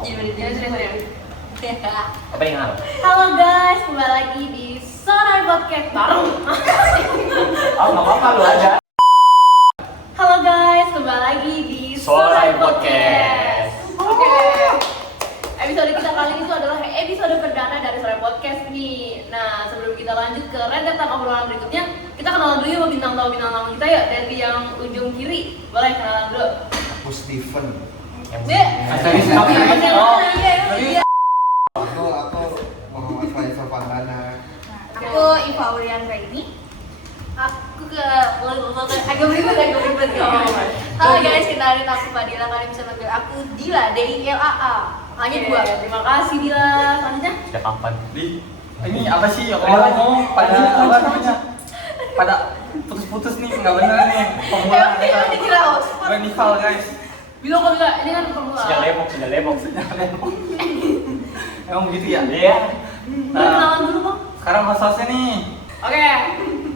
Apa yang hal? Halo guys, kembali lagi di Sonar Podcast baru. Oh, nggak apa-apa lu aja. Halo guys, kembali lagi di Sonar Podcast. Oke. Episode kita kali ini itu adalah episode perdana dari Sonar Podcast nih. Nah, sebelum kita lanjut ke rentetan obrolan berikutnya, kita kenalan dulu ya sama bintang tamu kita ya, dari yang ujung kiri. Boleh kenalan dulu. Aku Steven. Dek. Aku Muhammad Faisal Pandana. Aku Iva Urian Raini. Aku agak ribet. Halo guys, kenalin aku Fadila. Kalian bisa panggil aku Dila, DILAA. Hanya dua. Terima kasih Dila. Selanjutnya. Sejak kapan? Ini apa sih ngomong pada apa namanya? Pada putus-putus nih, nggak bener nih. Pemula Emang dikira host. gue Nival guys. Bilang kok enggak, ini kan pemula. Sejak Depok. Emang begitu ya? Iya. Kenalan dulu Bang. Sekarang hostnya nih. Oke,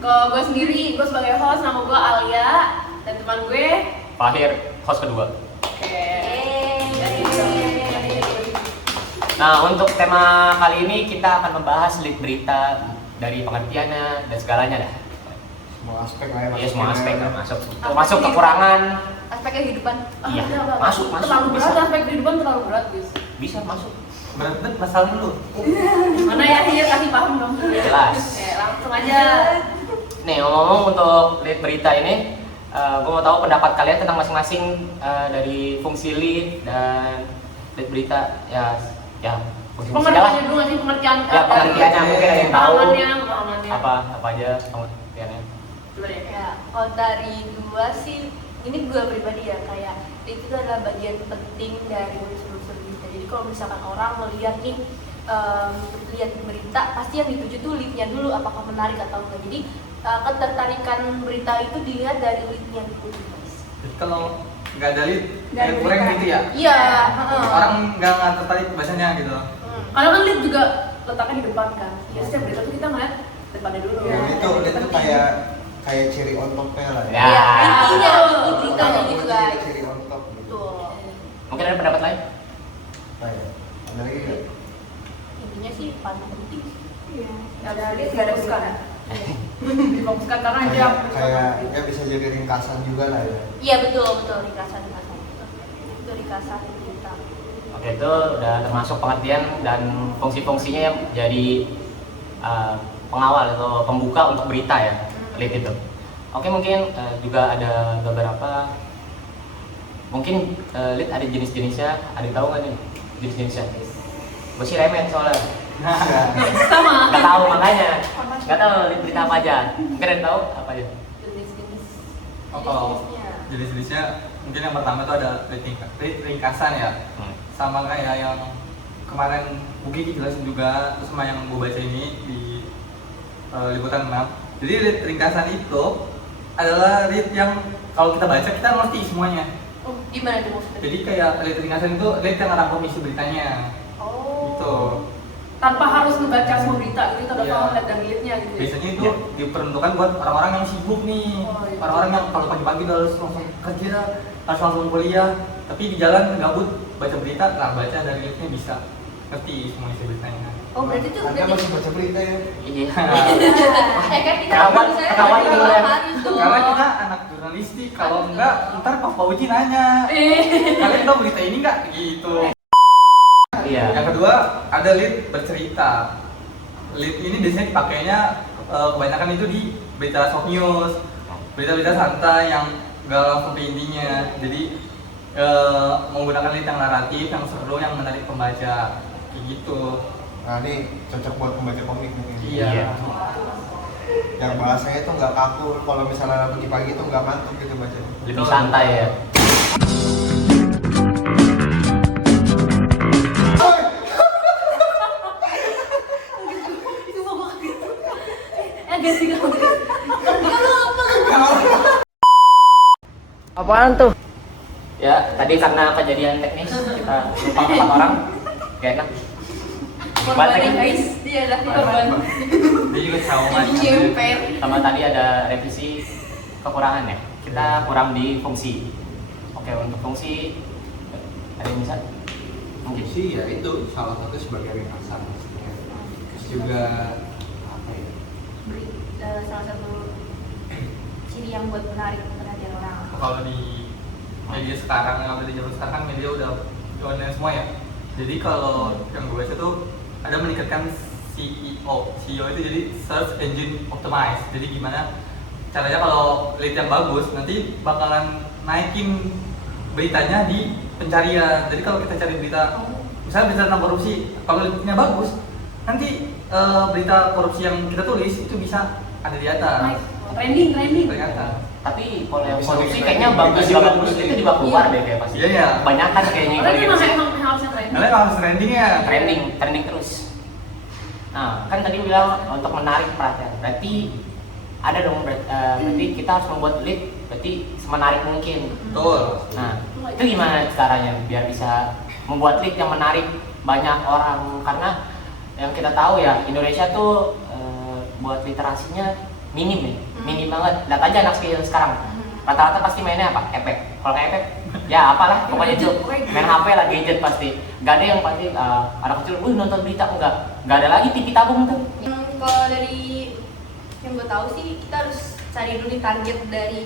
ke gue sendiri, gue sebagai host, nama gue Alia dan teman gue. Fahir, host kedua. Oke. Nah, untuk tema kali ini kita akan membahas lead berita dari pengertiannya dan segalanya dah. Semua aspek lah ya. Iya, semua aspek lah masuk kekurangan. Aspek kehidupan. Iya, enggak. masuk, Terlalu bisa. berat, aspek kehidupan terlalu berat guys. Bisa masuk. Berat banget masalah dulu. Mana ya, Hir, kasih paham dong. Jelas. Langsung aja. Nih, ngomong-ngomong untuk lead berita ini, gue mau tahu pendapat kalian tentang masing-masing dari fungsi lead dan lead berita. Ya fungsi-fungsinya lah. Pengertiannya dulu nih, pengertian. Ya, pengertiannya mungkin ada yang tahu. Pemahamannya. Apa aja pengertiannya? Coba deh. Ya, kalau dari gua sih, ini gua pribadi ya, kayak itu adalah bagian penting dari unsur-unsur berita. Jadi kalau misalkan orang melihat nih, lihat berita, pasti yang dituju tuh leadnya dulu, apakah menarik atau enggak. Jadi ketertarikan berita itu dilihat dari leadnya dulu, guys. Jadi kalau nggak ada lead, Nggak kayak ada kurang berita. gitu ya. Iya. Orang nggak tertarik bacanya gitu. Karena kan lead juga letaknya di depan kan. Ya setiap berita tuh kita ngeliat depannya dulu. Ya, itu kayak cherry on top-nya lah. Ya. Ya, intinya Betul. inti beritanya gitu guys. Cherry on top gitu. Betul. Mungkin ada pendapat lain? Kayak ada lagi nggak? Intinya sih paling penting. Iya. Ada lead, nggak ada bukan. Difokuskan karena dia Kayak bisa jadi ringkasan juga lah ya. Iya betul ringkasan itu ringkasan berita. Oke, itu udah termasuk pengertian dan fungsi-fungsinya yang jadi pengawal atau pembuka untuk berita ya, lead itu. Oke, mungkin juga ada beberapa, mungkin lead ada jenis-jenisnya, ada yang tahu nggak nih jenis-jenisnya? Gue sih remet soalnya, sama. nggak tahu makanya, nggak tahu lead berita apa aja. Mungkin ada yang tahu apa aja? Jenis-jenis. Oh, kalau Jenis-jenisnya. jenis-jenisnya mungkin yang pertama itu ada lead ringkasan ya. Sama kayak yang kemarin Bugi jelasin juga, terus sama yang gue baca ini di liputan 6. Jadi lead ringkasan itu adalah lead yang kalau kita baca kita ngerti semuanya. Oh, gimana tuh maksudnya? Jadi kayak lead ringkasan itu lead yang ngerangkum isi beritanya. Oh. Gitu. Tanpa harus ngebaca semua berita gitu, kita udah Iya. paham lihat dan leadnya gitu. Biasanya itu Iya. diperuntukkan buat orang-orang yang sibuk nih. Oh, iya. Orang-orang yang kalau pagi-pagi udah harus langsung kerja, harus langsung kuliah, tapi di jalan gabut baca berita, nah baca dari leadnya bisa ngerti semua isi beritanya. Oh, berarti tuh Anda masih baca berita ya? Iya. kan kita Ketahuan- misalnya ketahuan baca itu dua ya. hari tuh. Karena kita anak jurnalistik, kalau enggak ntar Pak Fauji nanya, kalian tahu berita ini nggak? Gitu. Iya. Yang kedua ada lead bercerita. Lead ini biasanya dipakainya kebanyakan itu di berita short news, berita-berita santai yang nggak langsung ke intinya. Jadi menggunakan lead yang naratif, yang seru, yang menarik pembaca, kayak gitu. Nah ini cocok buat pembaca komik nih. Iya. Yang bahasanya itu nggak kaku, kalau misalnya pagi-pagi itu nggak ngantuk gitu bacanya. Lebih santai ya. Itu mau gue gitu. Ganti kamu. Apaan tuh? Ya, tadi karena kejadian teknis kita lupa 4 orang. Gak enak. Buat lagi. guys, dia adalah korban. Dia juga trauma. Jemper. Sama tadi ada revisi kekurangan ya. Kita kurang di fungsi. Oke, untuk fungsi ada yang bisa? Mungkin sih ya itu salah satu sebagai ringkasan maksudnya. Terus juga apa ya? Beri salah satu ciri yang buat menarik perhatian orang. Kalau di media sekarang, yang ada di zaman sekarang kan media udah online semua ya. Jadi kalau yang gue baca tuh ada meningkatkan CEO itu jadi search engine optimize. Jadi gimana caranya kalau lead yang bagus nanti bakalan naikin beritanya di pencarian. Jadi kalau kita cari berita, misalnya berita tentang korupsi, kalau leadnya bagus, nanti berita korupsi yang kita tulis itu bisa ada di atas. Trending. Ternyata. Tapi kalau yang Bisa korupsi bikin kayaknya trending. bagus juga bagus itu juga keluar deh kayak pasti. Iya, iya. Banyakan kayaknya Karena kalau gitu. emang harusnya trending. Karena harus trending ya. Trending terus. Nah, kan tadi bilang untuk menarik perhatian. Berarti ada dong berarti kita harus membuat lead berarti semenarik mungkin. Betul. Nah, itu gimana caranya biar bisa membuat lead yang menarik banyak orang? Karena yang kita tahu ya Indonesia tuh buat literasinya minim ya, minim banget. Lihat aja anak sekarang, rata-rata pasti mainnya apa? Epek. Kalau nggak epek, ya apalah, pokoknya itu main HP lah, gadget pasti. Gak ada yang pasti anak kecil, nonton berita nggak ada lagi TV tabung tuh. Kalau dari yang gue tahu sih kita harus cari dulu nih target dari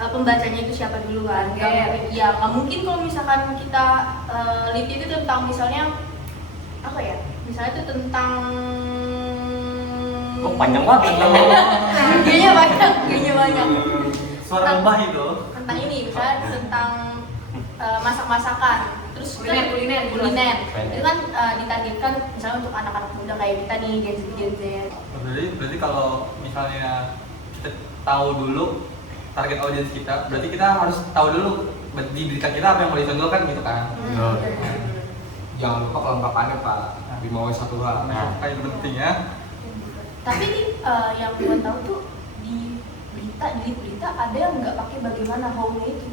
pembacanya itu siapa dulu kan. Ya nggak mungkin kalau misalkan kita lead itu tentang misalnya apa ya? Misalnya itu tentang Kok panjang banget? Gayanya banyak. Suara lebah itu. Tentang ini misalnya tentang masak-masakan. Terus kuliner. Itu kan ditargetkan misalnya untuk anak-anak muda kayak kita nih Gen Z. Berarti kalau misalnya kita tahu dulu target audiens kita, berarti kita harus tahu dulu di berita kita apa yang mau ditonjolkan gitu kan. Jangan lupa kelengkapannya Pak. 5W1H. Nah, itu penting ya. Tapi nih yang gue tahu tuh di berita ada yang nggak pakai bagaimana how-nya itu.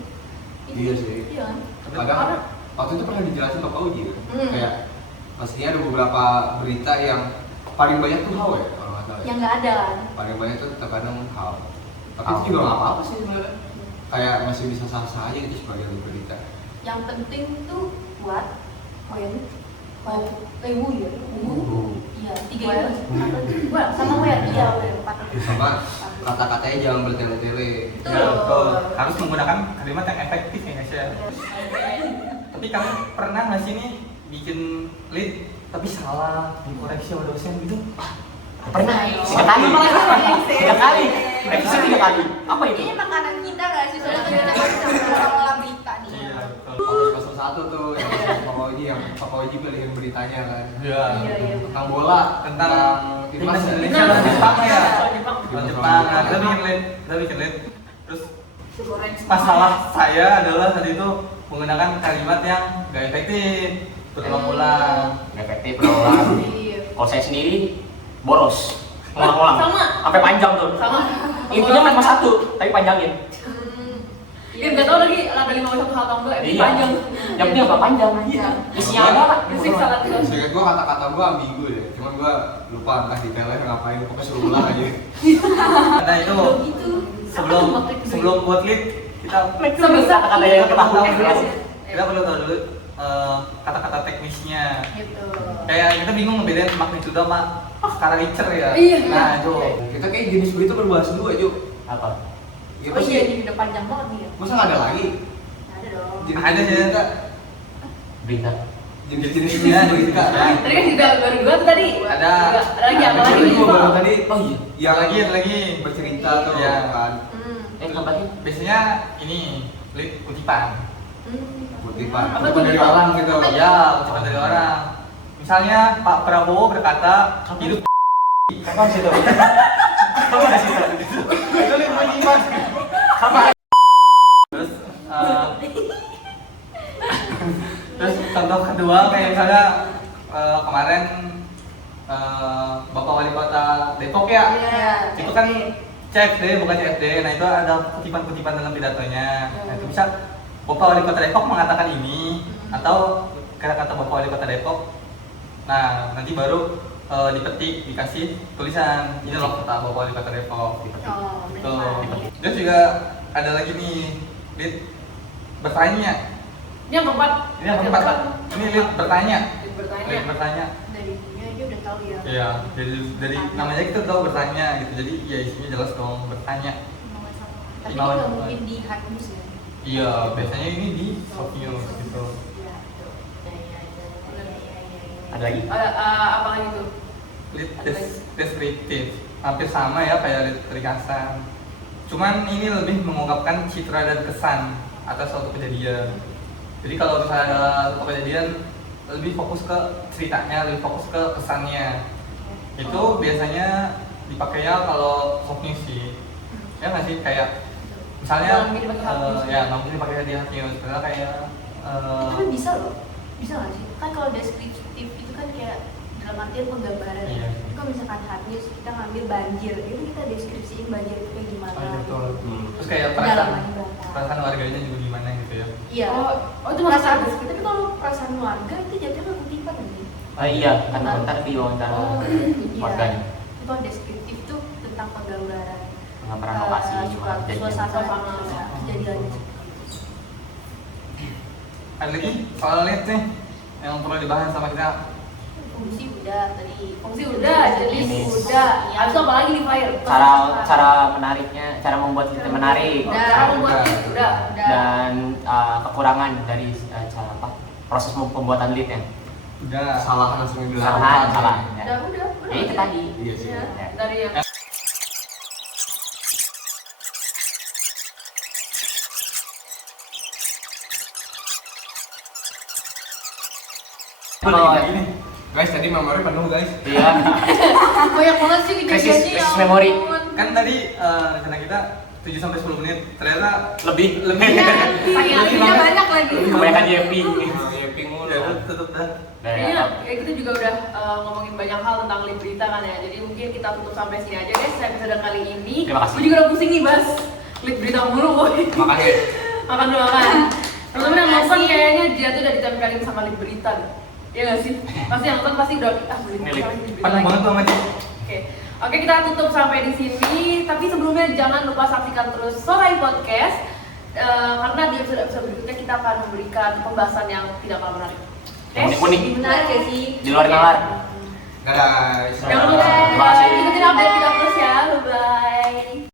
Iya sih. Iya kan? Kadang waktu itu pernah dijelasin Pak Uji ya. Kayak pastinya ada beberapa berita yang paling banyak tuh how ya kalau nggak salah. Yang nggak ada kan? Paling banyak tuh terkadang how. Tapi itu juga nggak apa-apa sih sebenarnya. Kayak masih bisa sah-sah aja gitu sebagai berita. Yang penting tuh buat ya. Iya, 3 itu. Sama where, iya where 4. Sama kata-katanya jangan bertele-tele. Betul. Harus menggunakan kalimat yang efektif ya guys ya. Tapi kamu pernah nggak sih nih bikin lead tapi salah, dikoreksi sama dosen gitu? Pernah. 3 kali. Episode 3 kali. Apa itu? Ini makanan kita nggak sih? Soalnya kita bisa mengolah berita nih. Iya, betul. Fokus 01 tuh yang Pak Uji pilihin beritanya kan. Iya. Tentang bola, Tentang timnas Indonesia dan Jepang ya. Jepang. Nah, kita bikin lead. Terus masalah saya adalah tadi itu menggunakan kalimat yang gak efektif, berulang-ulang. Efektif berulang. Kalau saya sendiri boros, ngulang-ngulang. Sama. Sampai panjang tuh. Sama. Intinya cuma satu, tapi panjangin. Iya, nggak tahu lagi ada 5W1H atau enggak, Iya. panjang. Yang penting apa panjang. Iya. Isinya ada lah. Disiksa kan. Seingat gua kata-kata gua ambigu ya. Cuman gua lupa entah detailnya ngapain, pokoknya suruh ulang aja. Nah itu Itu sebelum buat lead kita sebesar kata-kata yang kita ketahuan. kita perlu tahu dulu kata-kata teknisnya. gitu. Kayak kita bingung ngebedain magnitudo sama skala Richter ya. Iya. Nah itu. Kita kayak jenis berita berbahasa dua Juk. Apa? Ya, Oh pasti. iya, ini udah panjang banget nih ya. Masa nggak ada lagi? Ada dong. Ada sih. berita, Berita. jenis-jenis Iya, berita. jenis-jenis. Tadi kan juga baru dua tuh tadi. Ada. Ada lagi apa lagi? Kecuali gua baru tadi. Oh iya. Yang Ada lagi. bercerita tuh Iya. kan. Tambahin. Biasanya ini lead kutipan. Kutipan. Apa Kutipan tuh? dari orang gitu. Ya, kutipan dari orang. Misalnya Pak Prabowo berkata hidup Kapan sih itu? Kapan sih itu? Itu lead kutipan. terus terus contoh kedua kayak misalnya kemarin Bapak Wali Kota Depok ya. Iya. Itu kan CFD bukan CFD. Nah itu ada kutipan-kutipan dalam pidatonya. Nah itu bisa Bapak Wali Kota Depok mengatakan ini atau kata-kata Bapak Wali Kota Depok. Nah nanti baru dipetik dikasih tulisan ini loh kata Bapak Wali Kota Depok. Oh, Tuh. Terus juga ada lagi nih lead bertanya. Ini yang keempat. Ini yang keempat. Ini lead bertanya. Lead bertanya. Lead bertanya. Dari dunia dia udah tahu ya. Iya, dari namanya kita tahu bertanya gitu. Jadi ya isinya jelas dong bertanya. Tapi Imawan. nggak mungkin di hard news ya. Iya, biasanya ini di soft news gitu. Iya, betul. Ada lagi? Apa lagi tuh? Lead deskriptif. Hampir sama ya kayak lead ringkasan. Cuman ini lebih mengungkapkan citra dan kesan atas suatu kejadian. Jadi kalau misalnya ada suatu kejadian lebih fokus ke ceritanya, lebih fokus ke kesannya. Itu biasanya dipakainya kalau soft news sih. Ya nggak sih kayak misalnya Nggak mungkin dipakai hard news. ya nggak mungkin dipakai di hard news. Karena kayak Tapi bisa loh. Bisa nggak sih? Kan kalau deskriptif itu kan kayak dalam artian penggambaran. Iya. Tapi kalau misalkan hard news kita ngambil banjir, itu kita deskripsiin banjir itu kayak gimana. betul. Hmm. Terus kayak Kedalamannya berapa. perasaan warganya juga gimana gitu ya. Iya. Oh itu perasaan maksudnya. deskriptif. Tapi kalau perasaan warga itu jatuhnya ke kutipan nanti. Iya, kan ntar di wawancara Iya. warganya Itu kalau deskriptif tuh tentang penggambaran. pengambaran lokasi kejadian. Suasana kejadiannya. Ada lagi soal lead nih yang perlu dibahas sama kita. Fungsi udah tadi. Fungsi udah, jadi Ini. udah. Habis itu apa lagi nih Fire? cara menariknya, cara membuat cerita menarik Cara membuat lead udah. dan kekurangan dari cara apa proses pembuatan leadnya. Udah. Kesalahan langsung yang dilakukan. Kesalahan, salah. Ya. Udah. Ya, itu tadi. Iya sih. Ya, Ya. dari yang Kalau ini Guys, tadi memori penuh guys. iya, banyak banget sih krisis kejadiannya. krisis memori kan tadi rencana kita 7 sampai 10 menit. Ternyata lebih Saingannya banyak lagi. kebanyakan JP. Ya pingul. ya tutup dah. Iya, ya kita juga udah ngomongin banyak hal tentang lead berita kan ya. Jadi mungkin kita tutup sampai sini aja guys episode kali ini. Terima kasih. Gue juga udah pusing nih bahas lead berita mulu boy. Makasih. Makan dulu makan. Teman-teman yang nonton kayaknya dia tuh udah ditempelin sama lead berita deh. Iya gak sih? Pasti yang nonton pasti udah lead Ini berita, lead. lead berita Panas lagi. banget tuh sama dia. Oke, kita tutup sampai di sini. Tapi sebelumnya jangan lupa saksikan terus Sorai Podcast karena di episode berikutnya kita akan memberikan pembahasan yang tidak kalah menarik. Unik-unik. Menarik ya sih. Di luar nalar. Dadah. Jangan lupa Terima kasih. ikutin update kita terus ya. Bye.